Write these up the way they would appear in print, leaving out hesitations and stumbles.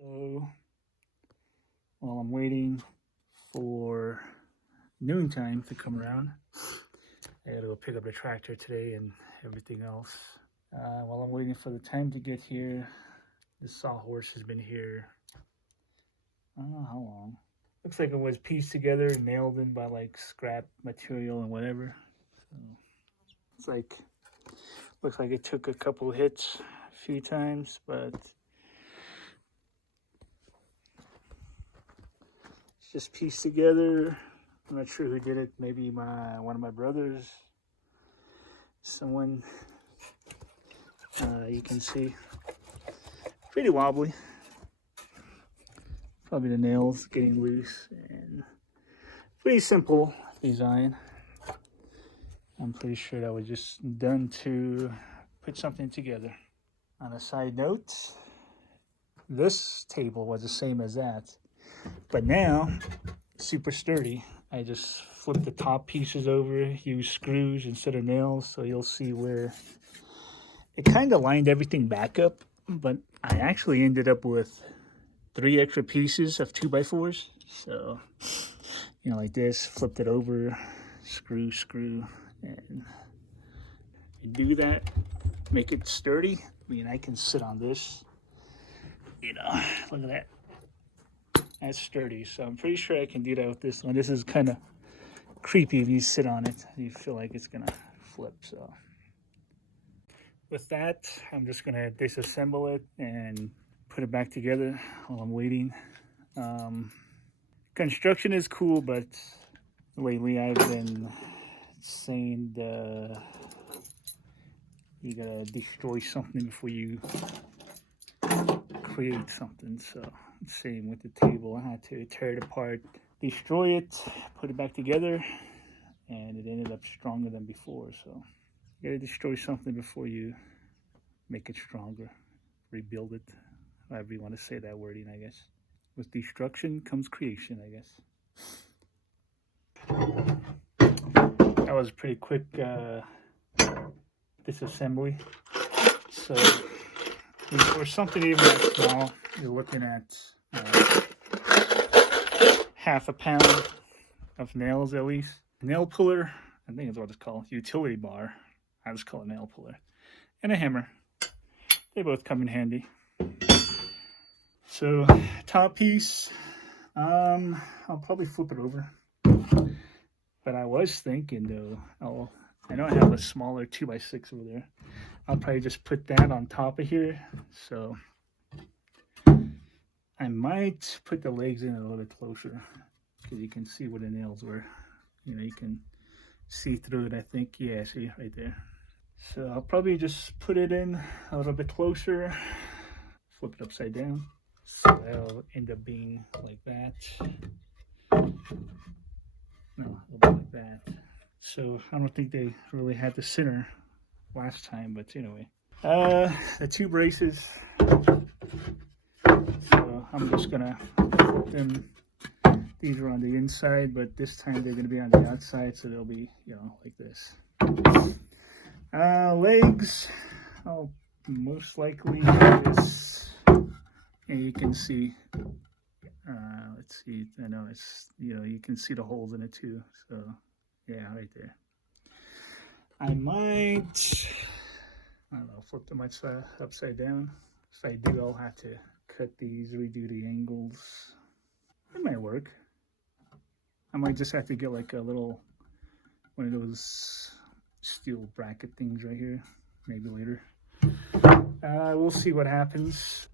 So while I'm waiting for noontime to come around, I gotta go pick up the tractor today and everything else. While I'm waiting for the time to get here, the sawhorse has been here, I don't know how long. Looks like it was pieced together and nailed in by like scrap material and whatever. So it's like, looks like it took a couple hits a few times, but it's just pieced together. I'm not sure who did it. Maybe one of my brothers. Someone you can see pretty wobbly. Probably the nails getting loose and pretty simple design. I'm pretty sure that was just done to put something together. On a side note, this table was the same as that, but now super sturdy. I just flip the top pieces over, use screws instead of nails, so you'll see where it kind of lined everything back up, but I actually ended up with 3 extra pieces of 2x4s. So, like this, flipped it over, screw, and you do that, make it sturdy. I mean, I can sit on this, look at that. That's sturdy, so I'm pretty sure I can do that with this one. This is kind of creepy if you sit on it. You feel like it's gonna flip, so. With that, I'm just gonna disassemble it and put it back together while I'm waiting. Construction is cool, but lately I've been saying you gotta destroy something before you create something. So same with the table. I had to tear it apart, destroy it, put it back together, and it ended up stronger than before. So you gotta destroy something before you make it stronger, rebuild it, however you want to say that wording, I guess. With destruction comes creation, I guess. That was a pretty quick disassembly. So for something even that small, you're looking at half a pound of nails at least. Nail puller, I think is what it's called. Utility bar, I just call it nail puller. And a hammer. They both come in handy. So top piece, I'll probably flip it over. But I was thinking though, I know I have a smaller 2x6 over there. I'll probably just put that on top of here. So I might put the legs in a little bit closer because you can see where the nails were. You can see through it, I think. Yeah, see right there. So I'll probably just put it in a little bit closer, flip it upside down. So that'll end up being like that. No, a little bit like that. So I don't think they really had the center last time, but anyway. The 2 braces. So I'm just gonna put them. These are on the inside, but this time they're gonna be on the outside, so they'll be, like this. Legs, I'll most likely just, and you can see, let's see, I know it's, you can see the holes in it too, so yeah, right there. I might, I don't know, flip them upside down. If I do, I'll have to cut these, redo the angles. It might work. I might just have to get like a little, one of those steel bracket things right here, maybe later. We'll see what happens.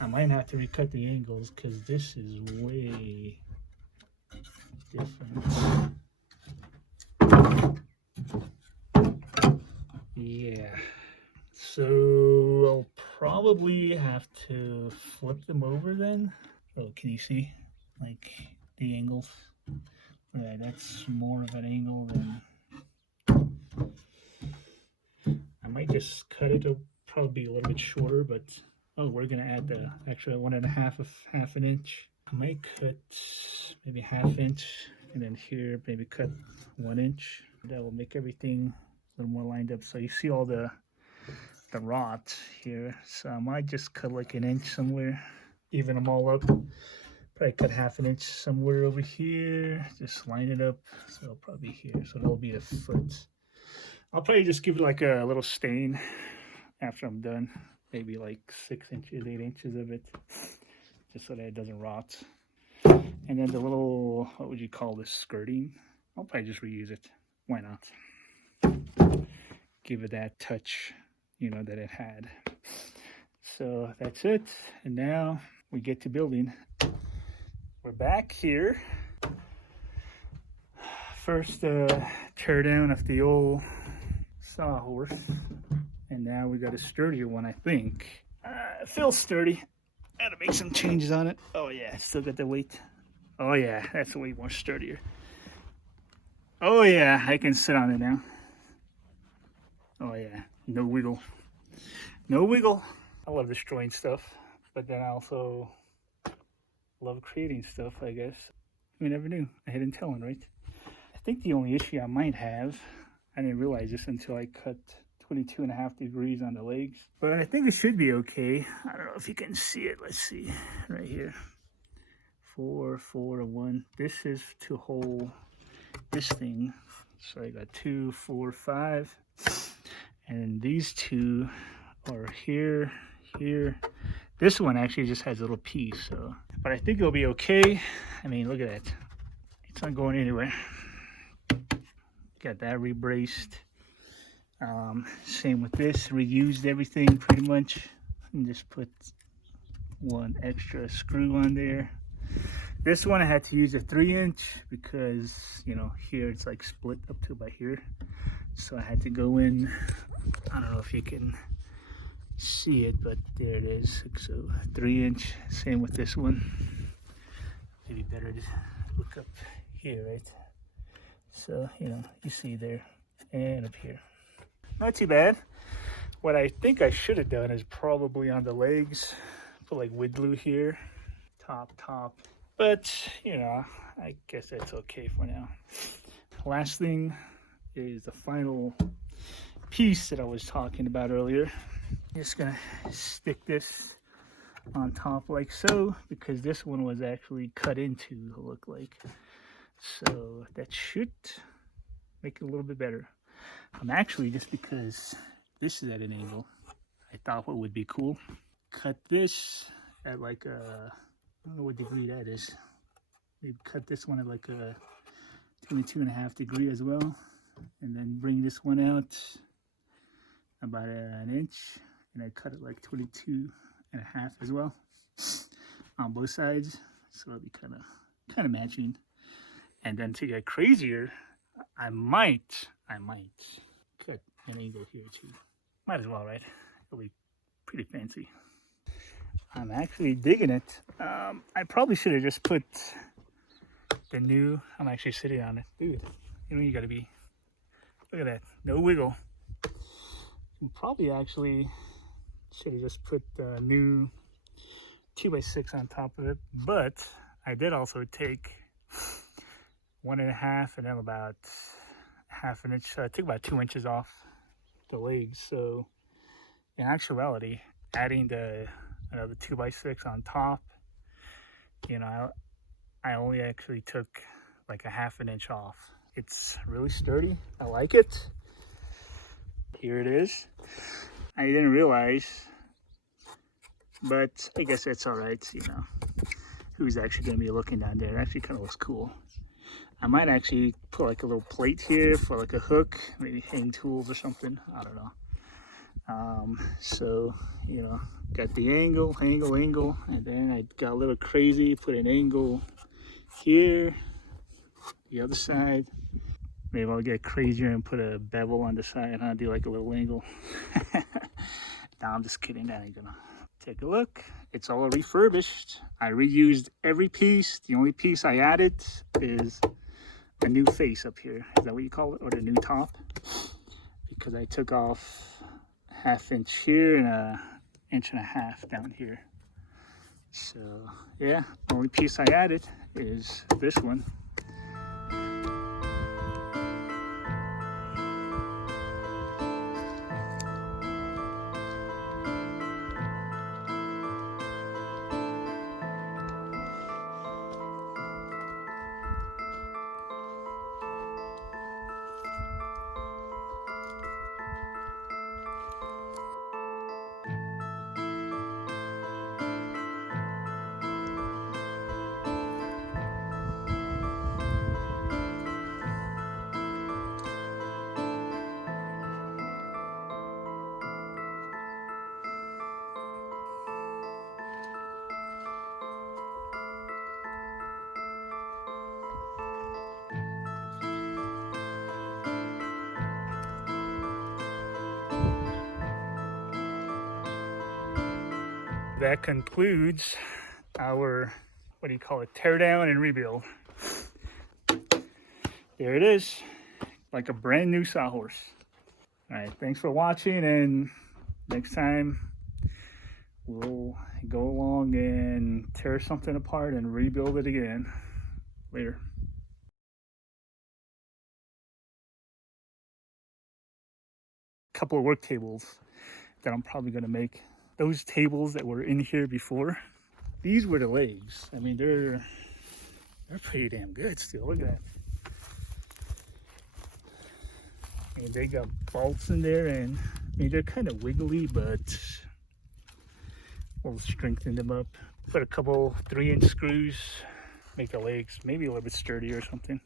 I might have to recut the angles because this is way different. Yeah, so I'll probably have to flip them over then. Oh, can you see like the angles? Right, that's more of an angle than. I might just cut it. It'll probably be a little bit shorter, but we're gonna add the extra 1.5 of half an inch. I might cut maybe ½ inch, and then here maybe cut 1 inch. That will make everything a little more lined up. So you see all the rot here. So I might just cut like an inch somewhere. even them all up. Probably cut 1/2 inch somewhere over here. Just line it up. So it'll probably be here. So that'll be a foot. I'll probably just give it like a little stain after I'm done. Maybe like 6 inches, 8 inches of it. Just so that it doesn't rot. And then the little, what would you call this, skirting? I'll probably just reuse it. Why not? Give it that touch, you know, that it had. So that's it. And now we get to building. We're back here. First tear down of the old sawhorse. And now we got a sturdier one, I think. It feels sturdy. I had to make some changes on it. Oh yeah, still got the weight. Oh yeah, that's way more sturdier. Oh yeah, I can sit on it now. Oh yeah, no wiggle. No wiggle. I love destroying stuff, but then I also love creating stuff, I guess. We never knew. I hadn't telling, right? I think the only issue I might have, I didn't realize this until I cut 22.5 degrees on the legs, but I think it should be okay. I don't know if you can see it. Let's see right here. 4, 4, 1. This is to hold this thing. So I got 2, 4, 5, and these two are here, here. This one actually just has a little piece, so, but I think it'll be okay. I mean, look at that. It's not going anywhere. Got that rebraced. Same with this. Reused everything pretty much, and just put one extra screw on there. This one I had to use a 3-inch because, you know, here it's like split up to about here. So I had to go in. I don't know if you can see it, but there it is. So 3-inch. Same with this one. Maybe better to look up here, right? So, you know, you see there and up here. Not too bad. What I think I should have done is probably on the legs, put like wood glue here, top. But, you know, I guess that's okay for now. Last thing is the final piece that I was talking about earlier. Just gonna stick this on top like so, because this one was actually cut into, look like. So that should make it a little bit better. I'm actually, just because this is at an angle, I thought what would be cool, cut this at like a, I don't know what degree that is. Maybe cut this one at like a 22.5 degree as well. And then bring this one out about an inch. And I cut it like 22.5 as well on both sides. So it'll be kind of matching. And then to get crazier, I might cut an angle here too. Might as well, right? It'll be pretty fancy. I'm actually digging it. I probably should have just put the new, I'm actually sitting on it. Dude, you know you gotta be, look at that, no wiggle. You probably actually should have just put the new 2x6 on top of it, but I did also take 1.5 and then about 1/2 inch. So I took about 2 inches off the legs. So in actuality, adding the another 2x6 on top, you know, I only actually took like 1/2 inch off. It's really sturdy. I like it. Here it is. I didn't realize, but I guess that's all right. You know, who's actually going to be looking down there? It actually kind of looks cool. I might actually put like a little plate here for like a hook, maybe hang tools or something. I don't know. So, you know, got the angle, and then I got a little crazy, put an angle here, the other side. Maybe I'll get crazier and put a bevel on the side, and I'll do like a little angle. No, I'm just kidding. That ain't gonna. Take a look. It's all refurbished. I reused every piece. The only piece I added is a new face up here. Is that what you call it? Or the new top? Because I took off 1/2 inch here and 1.5 inches down here. So yeah, the only piece I added is this one. that concludes our, what do you call it, tear down and rebuild. There it is, like a brand new sawhorse. All right, thanks for watching, and next time we'll go along and tear something apart and rebuild it again. Later. Couple of work tables that I'm probably gonna make. Those tables that were in here before, these were the legs. I mean, they're pretty damn good still. Look at that. I mean, they got bolts in there, and I mean, they're kind of wiggly, but we'll strengthen them up. Put a couple 3-inch screws, make the legs maybe a little bit sturdier or something.